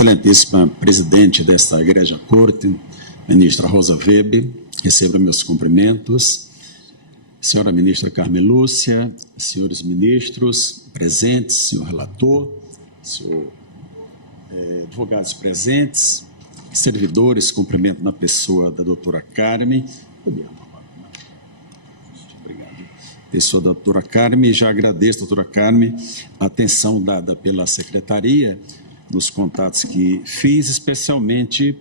Excelentíssima presidente desta Igreja Corte, ministra Rosa Weber, receba meus cumprimentos. Senhora ministra Carmen Lúcia, senhores ministros presentes, senhor relator, advogados presentes, servidores, cumprimento na pessoa da doutora Carmen. Obrigado. Pessoa da doutora Carmen, já agradeço, doutora Carmen, a atenção dada pela secretaria nos contatos que fiz, especialmente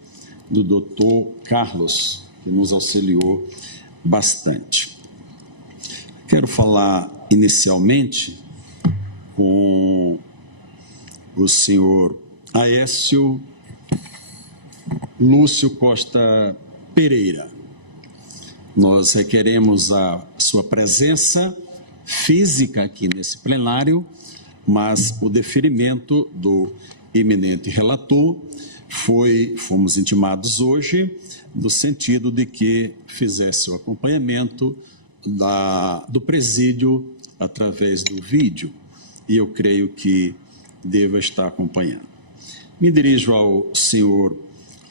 do doutor Carlos, que nos auxiliou bastante. Quero falar inicialmente com o senhor Aécio Lúcio Costa Pereira. Nós requeremos a sua presença física aqui nesse plenário, mas o deferimento do eminente relator fomos intimados hoje no sentido de que fizesse o acompanhamento do presídio através do vídeo, e eu creio que deva estar acompanhando. Me dirijo ao senhor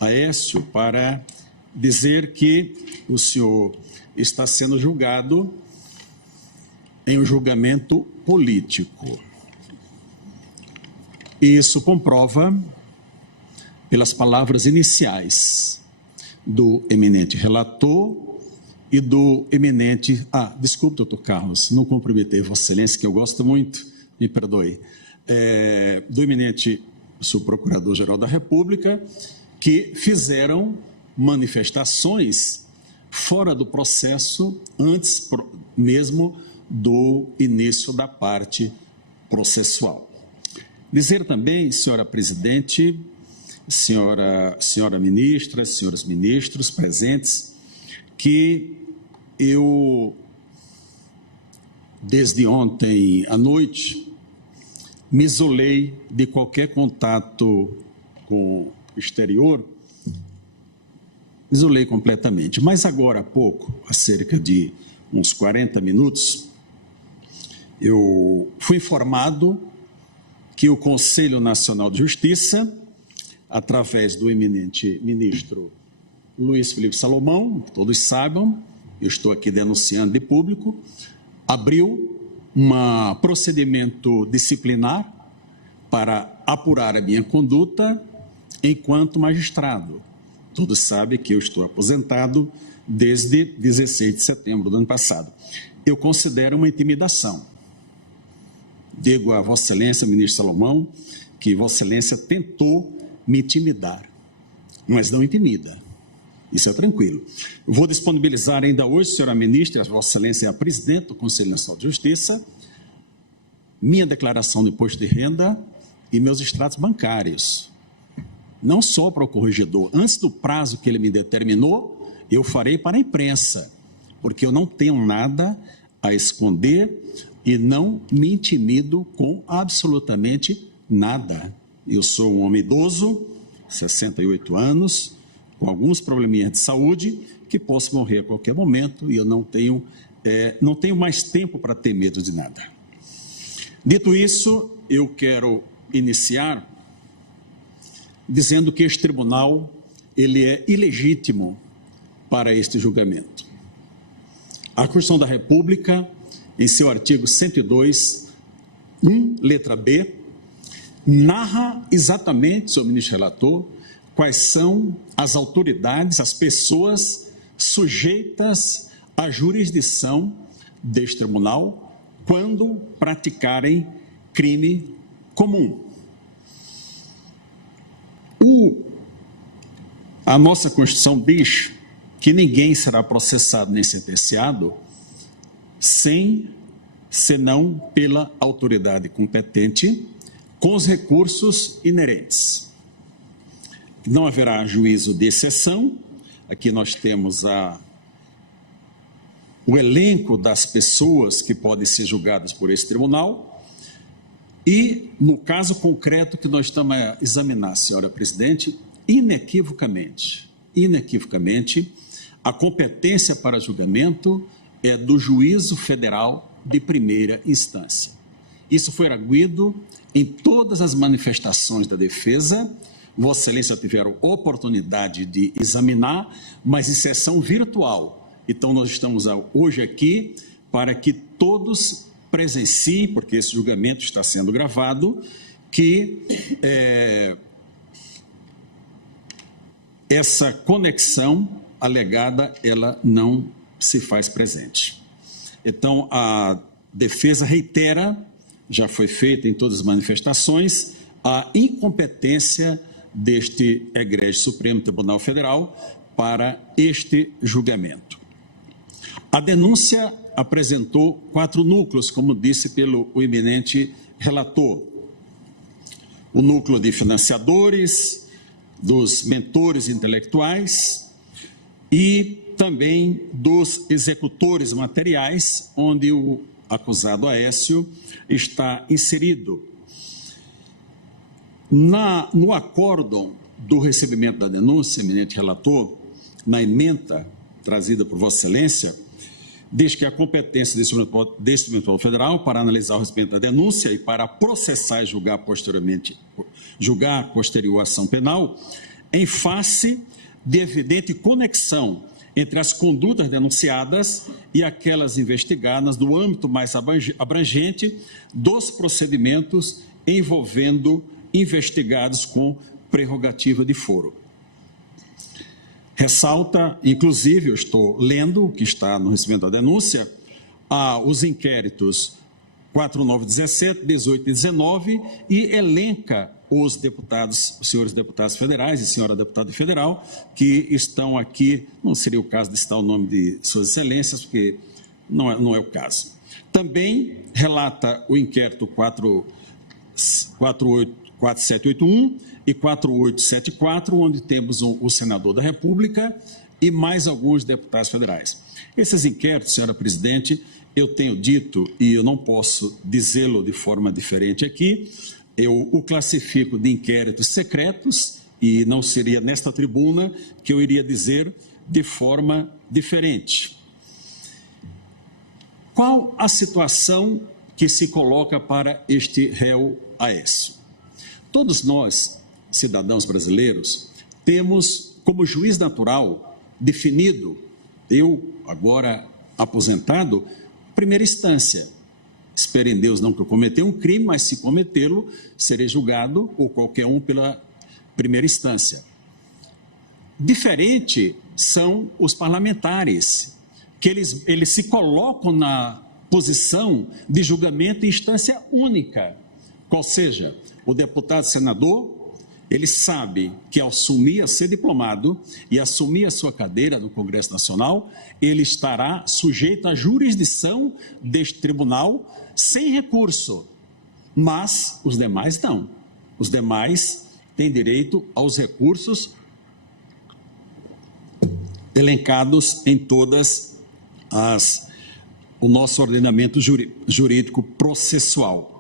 Aécio para dizer que o senhor está sendo julgado em um julgamento político. Isso comprova pelas palavras iniciais do eminente relator e do eminente... desculpe, doutor Carlos, não cumprimentei Vossa Excelência, que eu gosto muito, me perdoe. Do eminente subprocurador-geral da República, que fizeram manifestações fora do processo, antes mesmo do início da parte processual. Dizer também, senhora presidente, senhora ministra, senhores ministros presentes, que eu, desde ontem à noite, me isolei de qualquer contato com o exterior, isolei completamente. Mas agora há pouco, há cerca de uns 40 minutos, eu fui informado que o Conselho Nacional de Justiça, através do eminente ministro Luiz Felipe Salomão, que todos saibam, eu estou aqui denunciando de público, abriu um procedimento disciplinar para apurar a minha conduta enquanto magistrado. Todos sabem que eu estou aposentado desde 16 de setembro do ano passado. Eu considero uma intimidação. Digo a Vossa Excelência, ministro Salomão, que Vossa Excelência tentou me intimidar, mas não intimida. Isso é tranquilo. Eu vou disponibilizar ainda hoje, senhora ministra, Vossa Excelência é a presidente do Conselho Nacional de Justiça, minha declaração de imposto de renda e meus extratos bancários. Não só para o corregedor. Antes do prazo que ele me determinou, eu farei para a imprensa, porque eu não tenho nada a esconder e não me intimido com absolutamente nada. Eu sou um homem idoso, 68 anos, com alguns probleminhas de saúde, que posso morrer a qualquer momento, e eu não tenho mais tempo para ter medo de nada. Dito isso, eu quero iniciar dizendo que este tribunal ele é ilegítimo para este julgamento. A Constituição da República, em seu artigo 102, letra B, narra exatamente, senhor ministro relator, quais são as autoridades, as pessoas sujeitas à jurisdição deste tribunal quando praticarem crime comum. A nossa Constituição diz que ninguém será processado nem sentenciado senão pela autoridade competente, com os recursos inerentes. Não haverá juízo de exceção. Aqui nós temos o elenco das pessoas que podem ser julgadas por esse tribunal. E, no caso concreto que nós estamos a examinar, senhora presidente, inequivocamente, a competência para julgamento é do juízo federal de primeira instância. Isso foi arguido em todas as manifestações da defesa, Vossa Excelência tiveram oportunidade de examinar, mas em sessão virtual. Então, nós estamos hoje aqui para que todos presenciem, porque esse julgamento está sendo gravado, que essa conexão alegada, ela não se faz presente. Então, a defesa reitera, já foi feita em todas as manifestações, a incompetência deste egrégio Supremo Tribunal Federal para este julgamento. A denúncia apresentou 4 núcleos, como disse pelo eminente relator. O núcleo de financiadores, dos mentores intelectuais e também dos executores materiais, onde o acusado Aécio está inserido. No acórdão do recebimento da denúncia, eminente relator, na ementa trazida por Vossa Excelência, diz que a competência desse Tribunal Federal para analisar o respeito da denúncia e para processar e julgar a posterior ação penal, em face de evidente conexão entre as condutas denunciadas e aquelas investigadas no âmbito mais abrangente dos procedimentos envolvendo investigados com prerrogativa de foro. Ressalta, inclusive, eu estou lendo o que está no recebimento da denúncia, os inquéritos 4917, 18 e 19 e elenca os deputados, os senhores deputados federais e senhora deputada federal que estão aqui. Não seria o caso de citar o nome de suas excelências, porque não é o caso. Também relata o inquérito 4781 e 4874, onde temos o senador da República e mais alguns deputados federais. Esses inquéritos, senhora presidente, eu tenho dito, e eu não posso dizê-lo de forma diferente aqui, eu o classifico de inquéritos secretos, e não seria nesta tribuna que eu iria dizer de forma diferente. Qual a situação que se coloca para este réu Aécio? Todos nós, cidadãos brasileiros, temos como juiz natural definido, eu agora aposentado, primeira instância. Espero em Deus não que eu cometa um crime, mas se cometê-lo, serei julgado, ou qualquer um, pela primeira instância. Diferente são os parlamentares, que eles se colocam na posição de julgamento em instância única. Qual seja, o deputado senador, ele sabe que ao assumir a ser diplomado e assumir a sua cadeira no Congresso Nacional, ele estará sujeito à jurisdição deste tribunal sem recurso, mas os demais não. Os demais têm direito aos recursos elencados em todas o nosso ordenamento jurídico processual.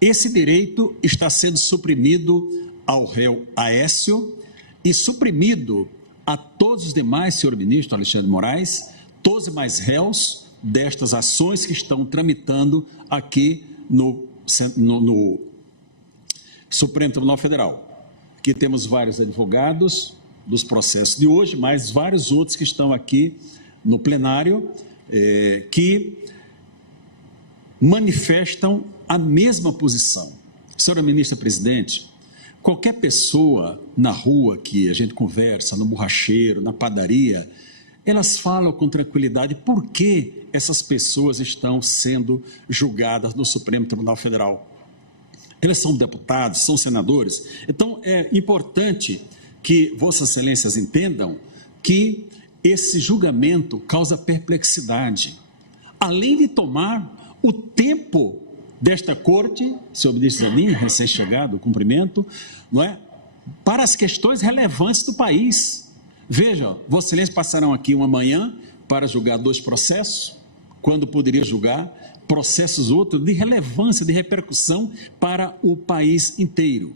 Esse direito está sendo suprimido ao réu Aécio e suprimido a todos os demais, senhor ministro Alexandre Moraes, todos os demais réus destas ações que estão tramitando aqui no Supremo Tribunal Federal. Aqui temos vários advogados dos processos de hoje, mas vários outros que estão aqui no plenário, que manifestam a mesma posição. Senhora ministra-presidente, qualquer pessoa na rua que a gente conversa, no borracheiro, na padaria, elas falam com tranquilidade por que essas pessoas estão sendo julgadas no Supremo Tribunal Federal. Elas são deputados, são senadores. Então, é importante que Vossas Excelências entendam que esse julgamento causa perplexidade. Além de tomar o tempo desta corte, senhor ministro Zanin, recém-chegado, cumprimento, não é? Para as questões relevantes do país. Veja, Vossas Excelências passarão aqui uma manhã para julgar 2 processos, quando poderia julgar processos outros de relevância, de repercussão para o país inteiro.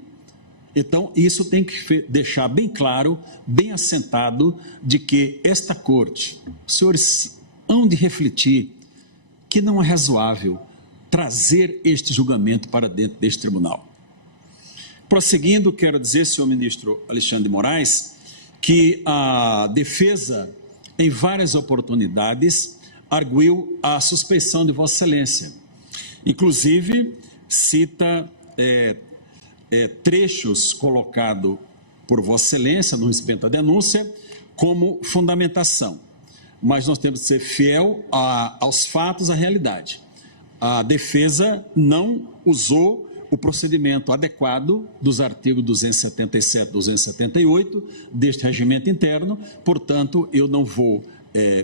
Então, isso tem que deixar bem claro, bem assentado, de que esta corte, os senhores hão de refletir que não é razoável trazer este julgamento para dentro deste tribunal. Prosseguindo, quero dizer, senhor ministro Alexandre de Moraes, que a defesa, em várias oportunidades, arguiu a suspeição de Vossa Excelência. Inclusive, cita trechos colocados por Vossa Excelência no recebimento da denúncia como fundamentação. Mas nós temos que ser fiel aos fatos, à realidade. A defesa não usou o procedimento adequado dos artigos 277 e 278 deste regimento interno, portanto, eu não vou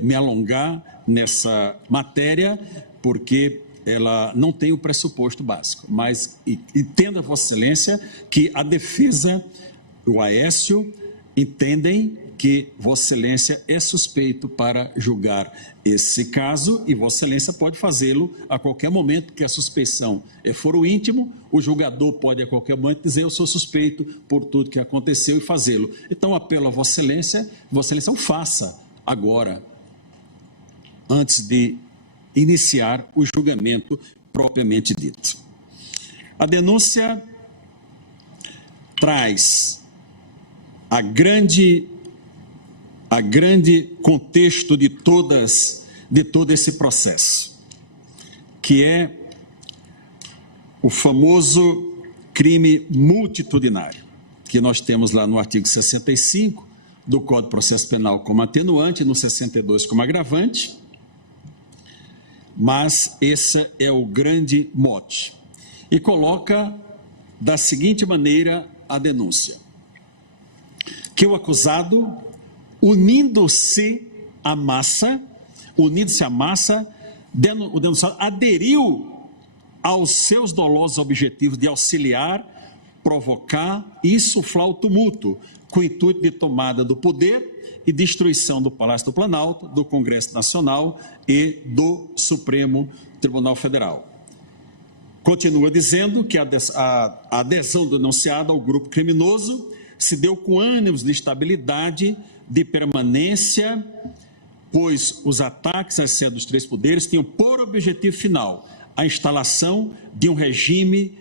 me alongar nessa matéria, porque ela não tem o pressuposto básico, mas entenda, Vossa Excelência, que a defesa, o Aécio, entendem que Vossa Excelência é suspeito para julgar esse caso e Vossa Excelência pode fazê-lo a qualquer momento, que a suspeição é foro íntimo, o julgador pode a qualquer momento dizer eu sou suspeito por tudo que aconteceu e fazê-lo. Então, apelo a Vossa Excelência o faça agora, antes de iniciar o julgamento propriamente dito. A denúncia traz a grande contexto de todo esse processo, que é o famoso crime multitudinário, que nós temos lá no artigo 65 do Código de Processo Penal como atenuante, no 62 como agravante, mas esse é o grande mote. E coloca da seguinte maneira a denúncia: que o acusado, unindo-se à massa, o denunciado aderiu aos seus dolosos objetivos de auxiliar, provocar e insuflar o tumulto, com o intuito de tomada do poder e destruição do Palácio do Planalto, do Congresso Nacional e do Supremo Tribunal Federal. Continua dizendo que a adesão do denunciado ao grupo criminoso se deu com ânimos de estabilidade, de permanência, pois os ataques à sede dos três poderes tinham por objetivo final a instalação de um regime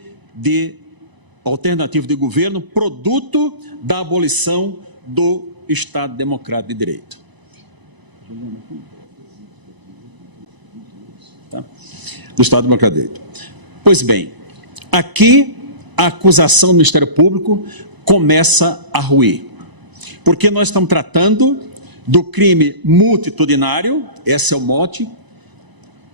alternativo de governo, produto da abolição do Estado Democrático de Direito. Tá? Do Estado Democrático de Direito. Pois bem, aqui a acusação do Ministério Público começa a ruir, porque nós estamos tratando do crime multitudinário, esse é o mote.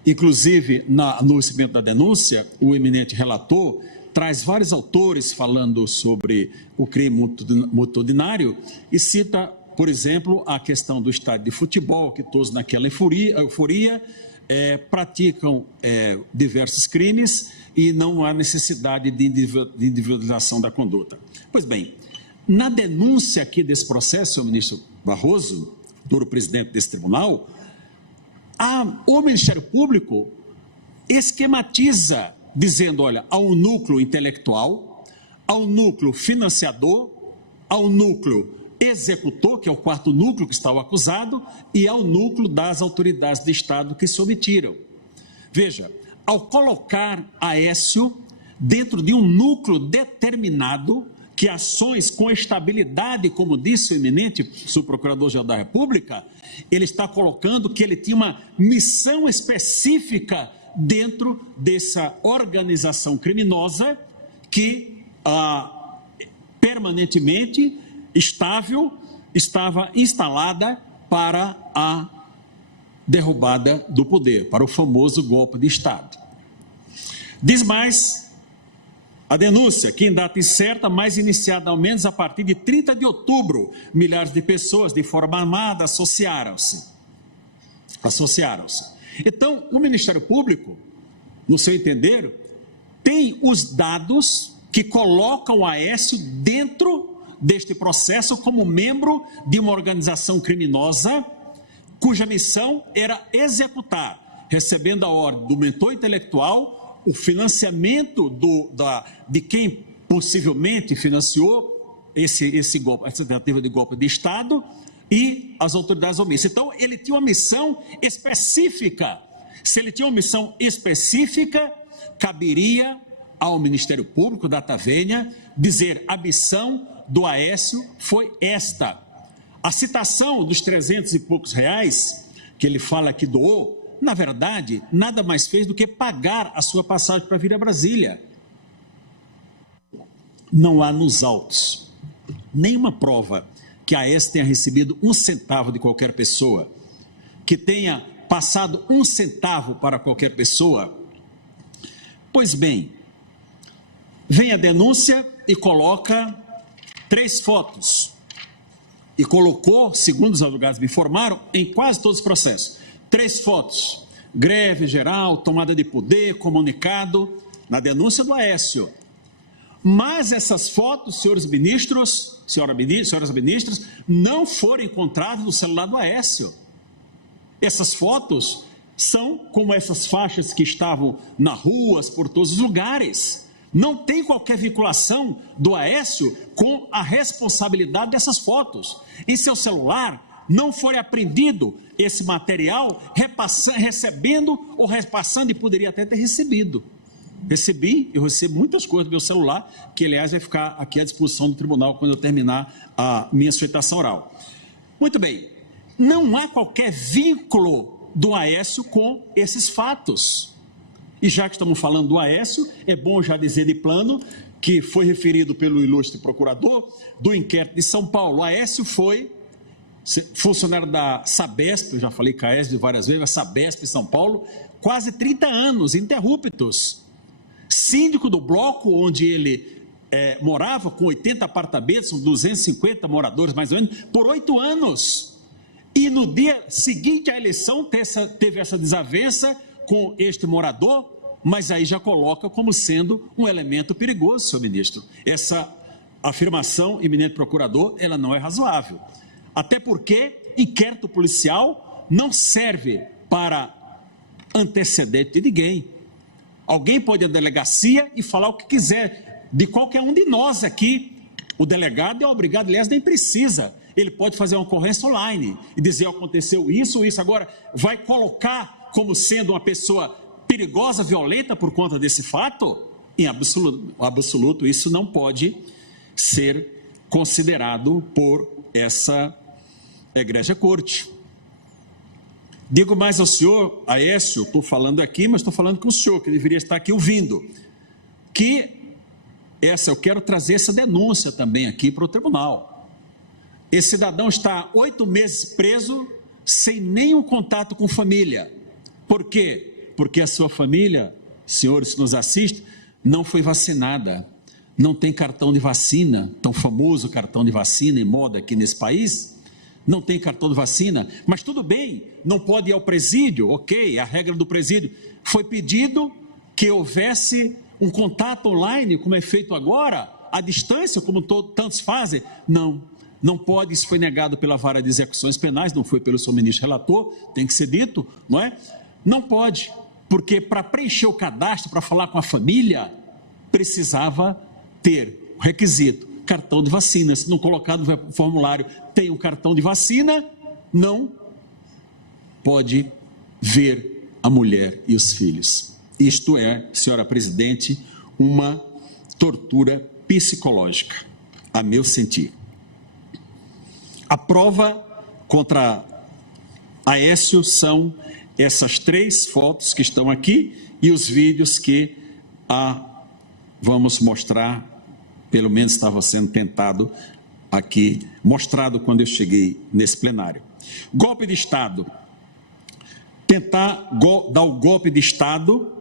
Inclusive, no recebimento da denúncia, o eminente relator traz vários autores falando sobre o crime multitudinário e cita, por exemplo, a questão do estádio de futebol, que todos naquela euforia praticam diversos crimes e não há necessidade de individualização da conduta. Pois bem, na denúncia aqui desse processo, senhor ministro Barroso, futuro presidente desse tribunal, o Ministério Público esquematiza, dizendo, olha, há um núcleo intelectual, há um núcleo financiador, há um núcleo executor, que é o quarto núcleo que está o acusado, e há o núcleo das autoridades de Estado que se omitiram. Veja, ao colocar Aécio dentro de um núcleo determinado, que ações com estabilidade, como disse o eminente subprocurador-geral da República, ele está colocando que ele tinha uma missão específica dentro dessa organização criminosa que permanentemente estável estava instalada para a derrubada do poder, para o famoso golpe de Estado. Diz mais a denúncia, que em data incerta, mas iniciada ao menos a partir de 30 de outubro, milhares de pessoas de forma armada associaram-se. Então, o Ministério Público, no seu entender, tem os dados que colocam o Aécio dentro deste processo como membro de uma organização criminosa, cuja missão era executar, recebendo a ordem do mentor intelectual, o financiamento de quem possivelmente financiou esse golpe, essa tentativa de golpe de Estado, e as autoridades omissas. Então, ele tinha uma missão específica. Se ele tinha uma missão específica, caberia ao Ministério Público, data vênia, dizer a missão do Aécio foi esta. A citação dos 300 e poucos reais, que ele fala que doou, na verdade, nada mais fez do que pagar a sua passagem para vir a Brasília. Não há nos autos nenhuma prova que a Aécio tenha recebido um centavo de qualquer pessoa, que tenha passado um centavo para qualquer pessoa. Pois bem, vem a denúncia e coloca 3 fotos. E colocou, segundo os advogados me informaram, em quase todos os processos, 3 fotos. Greve geral, tomada de poder, comunicado, na denúncia do Aécio. Mas essas fotos, senhoras ministras, não foram encontradas no celular do Aécio. Essas fotos são como essas faixas que estavam nas ruas, por todos os lugares. Não tem qualquer vinculação do Aécio com a responsabilidade dessas fotos. Em seu celular não foi apreendido esse material, recebendo ou repassando, e poderia até ter recebido. Eu recebo muitas coisas do meu celular, que aliás vai ficar aqui à disposição do tribunal quando eu terminar a minha sustentação oral. Muito bem, não há qualquer vínculo do Aécio com esses fatos. E já que estamos falando do Aécio, é bom já dizer de plano que foi referido pelo ilustre procurador do inquérito de São Paulo. O Aécio foi funcionário da Sabesp, eu já falei CAESB várias vezes, a Sabesp em São Paulo, quase 30 anos, ininterruptos. Síndico do bloco onde ele morava, com 80 apartamentos, são 250 moradores mais ou menos, por 8 anos. E no dia seguinte à eleição teve essa desavença com este morador, mas aí já coloca como sendo um elemento perigoso, senhor ministro. Essa afirmação, eminente procurador, ela não é razoável. Até porque inquérito policial não serve para antecedente de ninguém. Alguém pode ir à delegacia e falar o que quiser de qualquer um de nós aqui. O delegado é obrigado, aliás, nem precisa. Ele pode fazer uma ocorrência online e dizer: aconteceu isso, isso. Agora, vai colocar como sendo uma pessoa perigosa, violenta por conta desse fato? Em absoluto, isso não pode ser considerado por essa egrégia corte. Digo mais ao senhor Aécio, estou falando aqui, mas estou falando com o senhor, que deveria estar aqui ouvindo, que eu quero trazer essa denúncia também aqui para o tribunal. Esse cidadão está há 8 meses preso, sem nenhum contato com família. Por quê? Porque a sua família, senhores que nos assistem, não foi vacinada, não tem cartão de vacina, tão famoso cartão de vacina em moda aqui nesse país. Não tem cartão de vacina, mas tudo bem, não pode ir ao presídio, ok, a regra do presídio. Foi pedido que houvesse um contato online, como é feito agora, à distância, como tantos fazem. Não pode, isso foi negado pela Vara de Execuções Penais, não foi pelo seu ministro relator, tem que ser dito, não é? Não pode, porque para preencher o cadastro, para falar com a família, precisava ter o requisito. Cartão de vacina. Se não colocar no formulário tem um cartão de vacina, não pode ver a mulher e os filhos. Isto é, senhora presidente, uma tortura psicológica, a meu sentir. A prova contra Aécio são essas 3 fotos que estão aqui e os vídeos que vamos mostrar. Pelo menos estava sendo tentado aqui, mostrado quando eu cheguei nesse plenário. Golpe de Estado. Tentar dar o golpe de Estado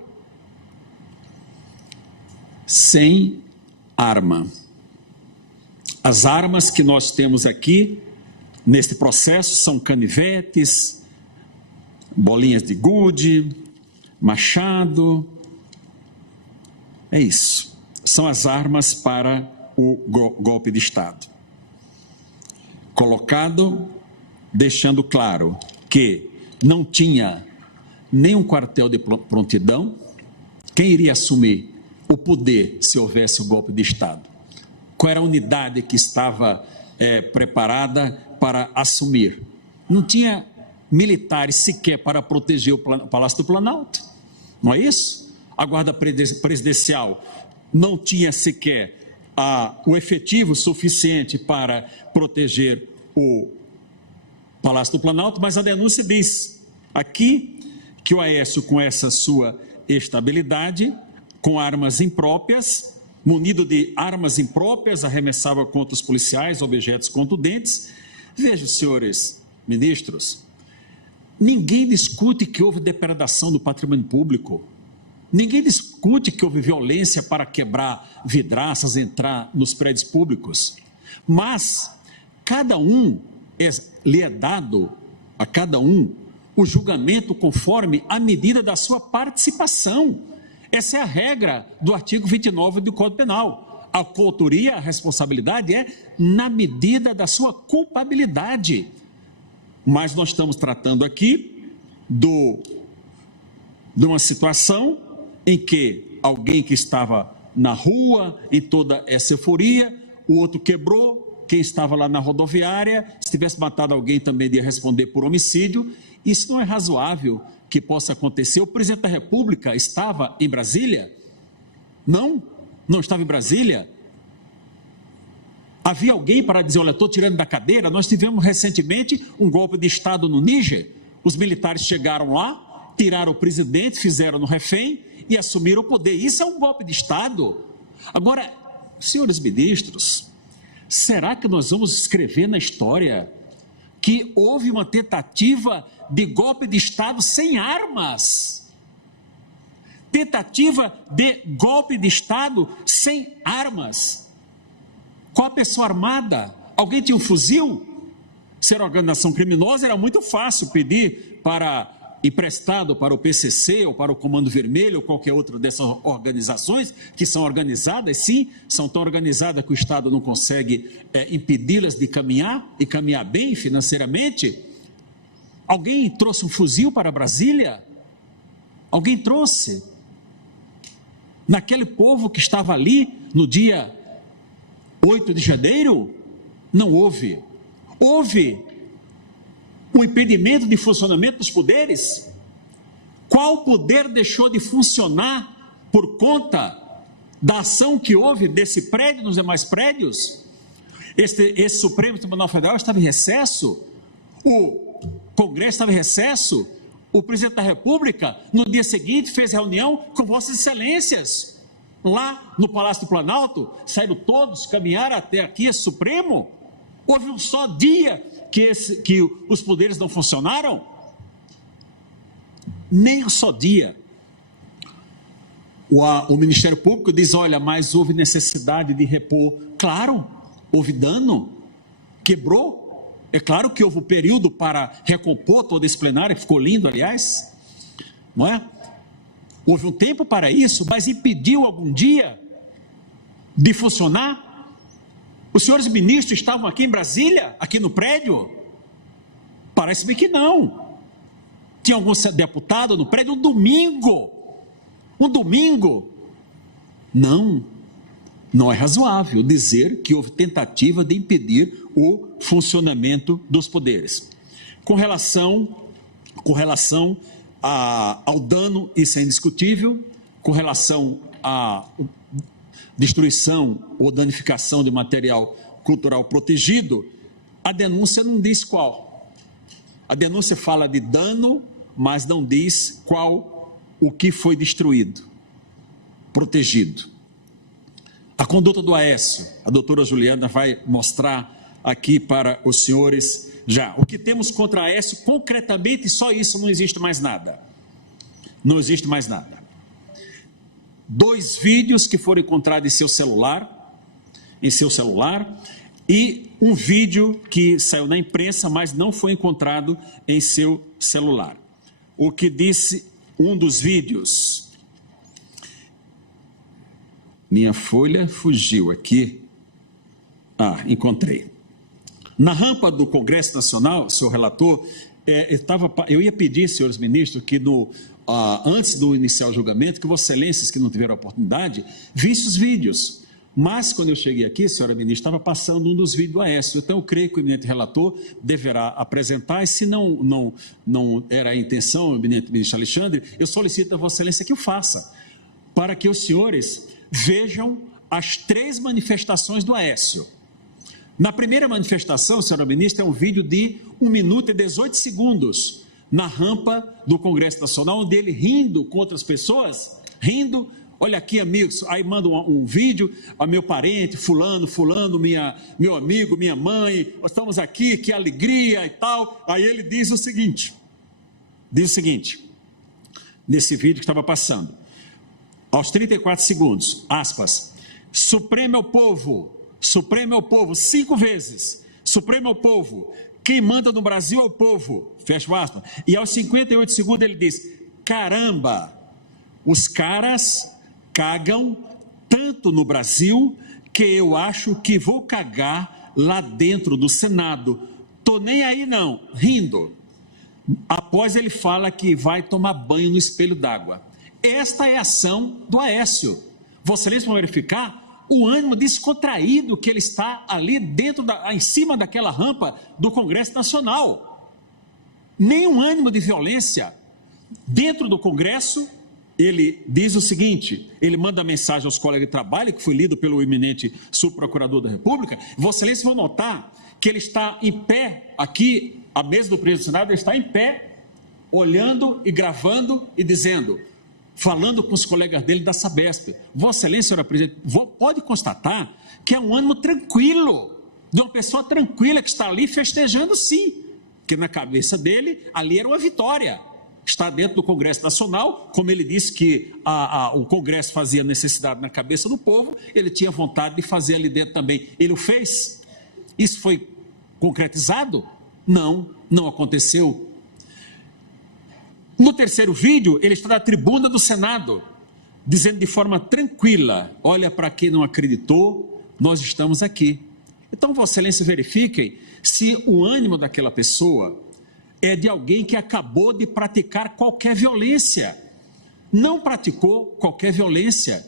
sem arma. As armas que nós temos aqui, neste processo, são canivetes, bolinhas de gude, machado. É isso. São as armas para o golpe de Estado. Colocado, deixando claro que não tinha nenhum quartel de prontidão. Quem iria assumir o poder se houvesse o golpe de Estado? Qual era a unidade que estava preparada para assumir? Não tinha militares sequer para proteger o Palácio do Planalto, não é isso? A Guarda Presidencial não tinha sequer o efetivo suficiente para proteger o Palácio do Planalto, mas a denúncia diz aqui que o Aécio, com essa sua estabilidade, com armas impróprias, munido de armas impróprias, arremessava contra os policiais objetos contundentes. Vejam, senhores ministros, ninguém discute que houve depredação do patrimônio público. Ninguém discute que houve violência para quebrar vidraças, entrar nos prédios públicos. Mas cada um lhe é dado, a cada um, o julgamento conforme a medida da sua participação. Essa é a regra do artigo 29 do Código Penal. A coautoria, a responsabilidade é na medida da sua culpabilidade. Mas nós estamos tratando aqui de uma situação em que alguém que estava na rua, em toda essa euforia, o outro quebrou, quem estava lá na rodoviária, se tivesse matado alguém também iria responder por homicídio. Isso não é razoável que possa acontecer. O presidente da República estava em Brasília? Não estava em Brasília. Havia alguém para dizer, olha, estou tirando da cadeira. Nós tivemos recentemente um golpe de Estado no Níger. Os militares chegaram lá, tiraram o presidente, fizeram no refém e assumiram o poder. Isso é um golpe de Estado. Agora, senhores ministros, será que nós vamos escrever na história que houve uma tentativa de golpe de Estado sem armas? Tentativa de golpe de Estado sem armas. Qual a pessoa armada? Alguém tinha um fuzil? Se era organização criminosa, era muito fácil pedir emprestado para o PCC ou para o Comando Vermelho ou qualquer outra dessas organizações que são organizadas, sim, são tão organizadas que o Estado não consegue impedi-las de caminhar e caminhar bem financeiramente. Alguém trouxe um fuzil para Brasília? Alguém trouxe? Naquele povo que estava ali no dia 8 de janeiro? Não houve. Houve o impedimento de funcionamento dos poderes? Qual poder deixou de funcionar por conta da ação que houve desse prédio nos demais prédios? Esse Supremo Tribunal Federal estava em recesso? O Congresso estava em recesso? O presidente da República, no dia seguinte, fez reunião com Vossas Excelências. Lá no Palácio do Planalto, saíram todos, caminharam até aqui, esse Supremo. Houve um só dia que os poderes não funcionaram? Nem um só dia. O Ministério Público diz, olha, mas houve necessidade de repor. Claro, houve dano, quebrou. É claro que houve um período para recompor todo esse plenário, ficou lindo, aliás, não é? Houve um tempo para isso, mas impediu algum dia de funcionar? Os senhores ministros estavam aqui em Brasília, aqui no prédio? Parece-me que não. Tinha algum deputado no prédio? Um domingo. Não é razoável dizer que houve tentativa de impedir o funcionamento dos poderes. Com relação ao dano, isso é indiscutível. Com relação à destruição ou danificação de material cultural protegido, a denúncia não diz qual. A denúncia fala de dano, mas não diz o que foi destruído, protegido. A conduta do Aécio, a doutora Juliana vai mostrar aqui para os senhores já. O que temos contra Aécio, concretamente, só isso, não existe mais nada. Não existe mais nada. 2 vídeos que foram encontrados em seu celular, e um vídeo que saiu na imprensa, mas não foi encontrado em seu celular. O que disse um dos vídeos? Minha folha fugiu aqui. Encontrei. Na rampa do Congresso Nacional, senhor relator, eu ia pedir, senhores ministros, que antes do iniciar o julgamento, que Vossas Excelências, que não tiveram a oportunidade, vissem os vídeos. Mas, quando eu cheguei aqui, senhora ministra, estava passando um dos vídeos do Aécio. Então, eu creio que o eminente relator deverá apresentar, e se não era a intenção, eminente ministro Alexandre, eu solicito a Vossa Excelência que o faça, para que os senhores Vejam as 3 manifestações do Aécio. Na primeira manifestação, senhora ministra, é um vídeo de 1 minuto e 18 segundos, na rampa do Congresso Nacional, onde ele rindo com outras pessoas, rindo, olha aqui, amigos, aí manda um vídeo, a meu parente, fulano, meu amigo, minha mãe, nós estamos aqui, que alegria e tal. Aí ele diz o seguinte, nesse vídeo que estava passando, aos 34 segundos, aspas, Supremo é o povo, 5 vezes, Supremo é o povo, quem manda no Brasil é o povo, fecha aspas. E aos 58 segundos ele diz, caramba, os caras cagam tanto no Brasil que eu acho que vou cagar lá dentro do Senado, tô nem aí não, rindo. Após ele fala que vai tomar banho no espelho d'água. Esta é a ação do Aécio. Vocês vão verificar o ânimo descontraído que ele está ali em cima daquela rampa do Congresso Nacional. Nenhum ânimo de violência. Dentro do Congresso, ele diz o seguinte, ele manda mensagem aos colegas de trabalho, que foi lido pelo eminente subprocurador da República. Vocês vão notar que ele está em pé aqui, a mesa do presidente do Senado, ele está em pé, olhando e gravando e dizendo, falando com os colegas dele da Sabesp. Vossa Excelência, senhora presidente, pode constatar que é um ânimo tranquilo, de uma pessoa tranquila que está ali festejando sim, que na cabeça dele, ali era uma vitória. Está dentro do Congresso Nacional, como ele disse que o Congresso fazia necessidade na cabeça do povo, ele tinha vontade de fazer ali dentro também. Ele o fez? Isso foi concretizado? Não, não aconteceu. No terceiro vídeo, ele está na tribuna do Senado, dizendo de forma tranquila, olha, para quem não acreditou, nós estamos aqui. Então, Vossa Excelência, verifiquem se o ânimo daquela pessoa é de alguém que acabou de praticar qualquer violência. Não praticou qualquer violência.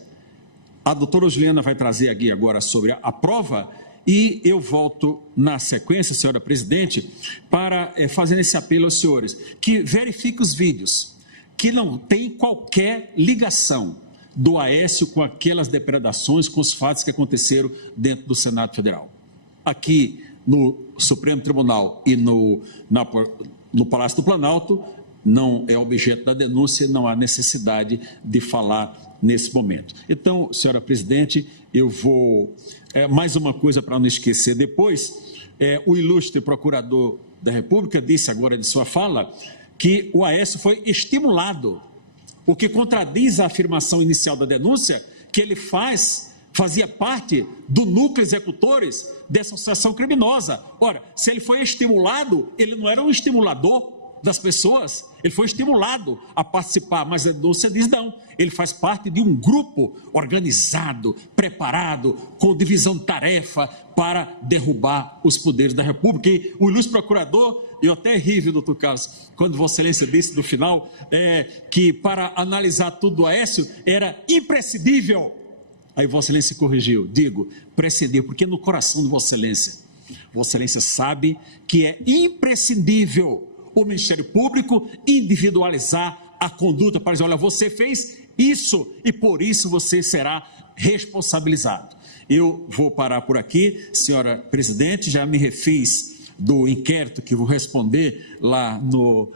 A doutora Juliana vai trazer aqui agora sobre a prova e eu volto na sequência, senhora presidente, para fazer esse apelo aos senhores, que verifiquem os vídeos, que não tem qualquer ligação do Aécio com aquelas depredações, com os fatos que aconteceram dentro do Senado Federal. Aqui no Supremo Tribunal e no Palácio do Planalto, não é objeto da denúncia, não há necessidade de falar nesse momento. Então, senhora presidente, eu vou... mais uma coisa para não esquecer depois, o ilustre procurador da República disse agora de sua fala que o Aécio foi estimulado, o que contradiz a afirmação inicial da denúncia, que ele fazia parte do núcleo executores dessa associação criminosa. Ora, se ele foi estimulado, ele não era um estimulador das pessoas, ele foi estimulado a participar, mas a denúncia diz não, ele faz parte de um grupo organizado, preparado, com divisão de tarefa para derrubar os poderes da República. E o ilustre procurador, eu até ri, viu, doutor Carlos, quando Vossa Excelência disse no final que para analisar tudo do Aécio era imprescindível. Aí Vossa Excelência corrigiu, digo, prescindir, porque no coração de Vossa Excelência sabe que é imprescindível o Ministério Público individualizar a conduta para dizer, olha, você fez isso e por isso você será responsabilizado. Eu vou parar por aqui, senhora presidente, já me refiz do inquérito que vou responder lá no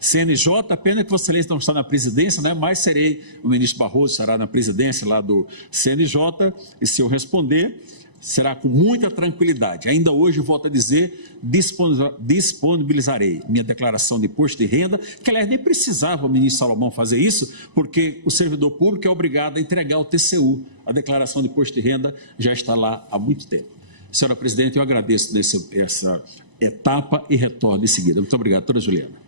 CNJ, pena que Vossa Excelência não está na presidência, né? Mas o ministro Barroso estará na presidência lá do CNJ, e se eu responder, será com muita tranquilidade. Ainda hoje, volto a dizer, disponibilizarei minha declaração de imposto de renda, que aliás nem precisava o ministro Salomão fazer isso, porque o servidor público é obrigado a entregar ao TCU. A declaração de imposto de renda já está lá há muito tempo. Senhora presidente, eu agradeço essa etapa e retorno em seguida. Muito obrigado, doutora Juliana.